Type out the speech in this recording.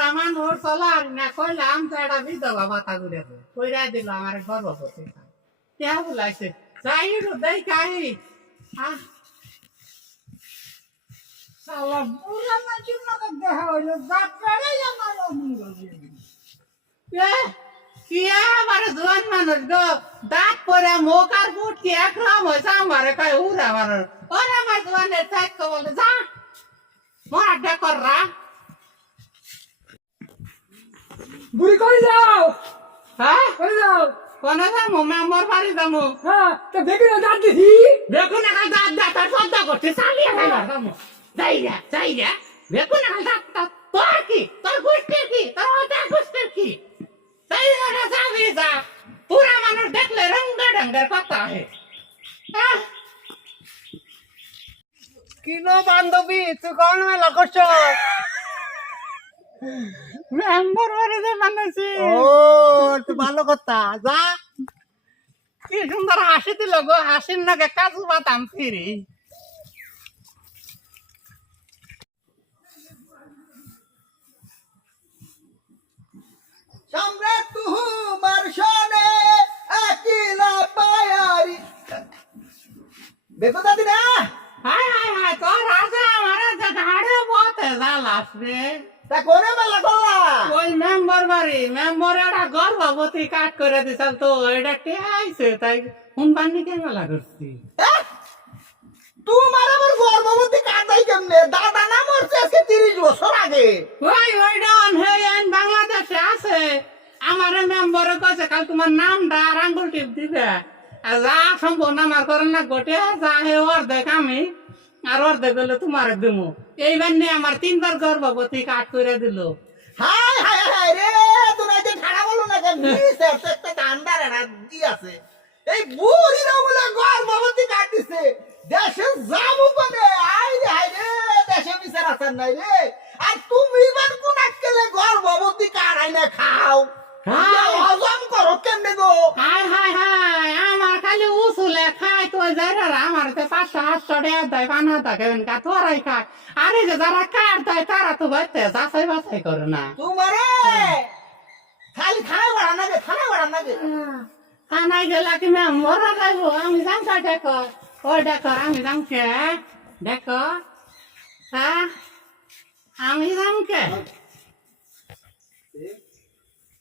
বুড়া মানুষ চলার না কইলাম তো এটা বিধবা ভাতা ঘুরে কইরা দিল আমার গর্ভবতী কে বলাইছে যাই দেই কাই শালা বুড়া মানুষের মতো দেখা হইলো ডাক্তারই আমার অমঙ্গল কি আমার জোয়ান মানুষ গো দাঁত পরে মুখ আর বুট কি একরকম হয়েছে আমার কয় উড়া আমার ওরা আমার জোয়ানের চাইতো বলে যা মরা ডেকররা বুড়ি কই যাও হ্যাঁ কই যাও কোনে যাবো মেম্বর বাড়ি যাবো হ্যাঁ তো দেখি না দাঁত দিছি দেখুন এখন দাঁত দাঁত আর সদ্য করছে চালিয়ে ফেলার যাবো যাই রে দেখুন এখন দাঁত দাঁত তোর কি তোর গোষ্ঠীর কি তোর ওটা গোষ্ঠীর কি তাই না যাবি যা পুরা মানুষ দেখলে রঙ্গা ঢঙ্গের কথা হে কিনো বান্ধবী তুই কোন মেলা করছ মেম্বর বাড়িতে মানুষই ও তুই ভালো কথা যা কি সুন্দর হাসি দিল গো হাসির নাকি কাজু বাদাম ফিরি সম্রাট তুমার শোনে আকিলা পায়ারি দেখো দাদি না হায় তোর রাজা আমার ঘাড়ে বতে জ্বালাস রে তা কোনে মেলা করলা ওই মেম্বর বাড়ি মেম্বর একটা গর্ভবতী কাট করে দিছাল তো এটা কে আইছে তাই হুনবানি কে মেলা করছি তোমার আবার গর্ভবতী কাটাই কেমনে দাদা না মরছে আজকে 30 বছর আগে ওই ডন হে আইন বাংলাদেশে আছে আমার মেম্বরে কইছে কাল তোমার নামটা আর আঙ্গুল টিপ দিবে আর যা সম্ভব আমার করেন না গোটে যা হে অর্ধেক আমি আর অর্ধেক হলে তোমার দিমু এইবার নিয়ে আমার 3 বার গর্ভবতী কাট করে দিল হাই হাই হাই রে তোরা যে ঠাড়া বলো না কেন নিছে একটা ঠান্ডা রা দি আছে এই বুড়িরা বলে গর্ভবতী কাট দিছে দেশে যাবো কোনে আই রে হাই রে দেশে বিচার আছেন নাই রে আর তুমি এবার কোন আজকালে গর্ভবতী কাট আইনা খাও হজম করো কেমনে গো হাই আমার খালি উসুলে খাই তো যারা আমার তো 500-800 টাকা দেয় 5,000 টাকা কা তোরাই খায় আরে যে যারা কাট দেয় তারা তো বাইতে যাচাই বাছাই করে না তোমারে খালি খানা বাড়া না গে থানায় গেলে কি মেম্বর যাইব আমি যাম কা দেখো ও দেখো আমি যাম কে দেখো হ্যাঁ আমি যাম কে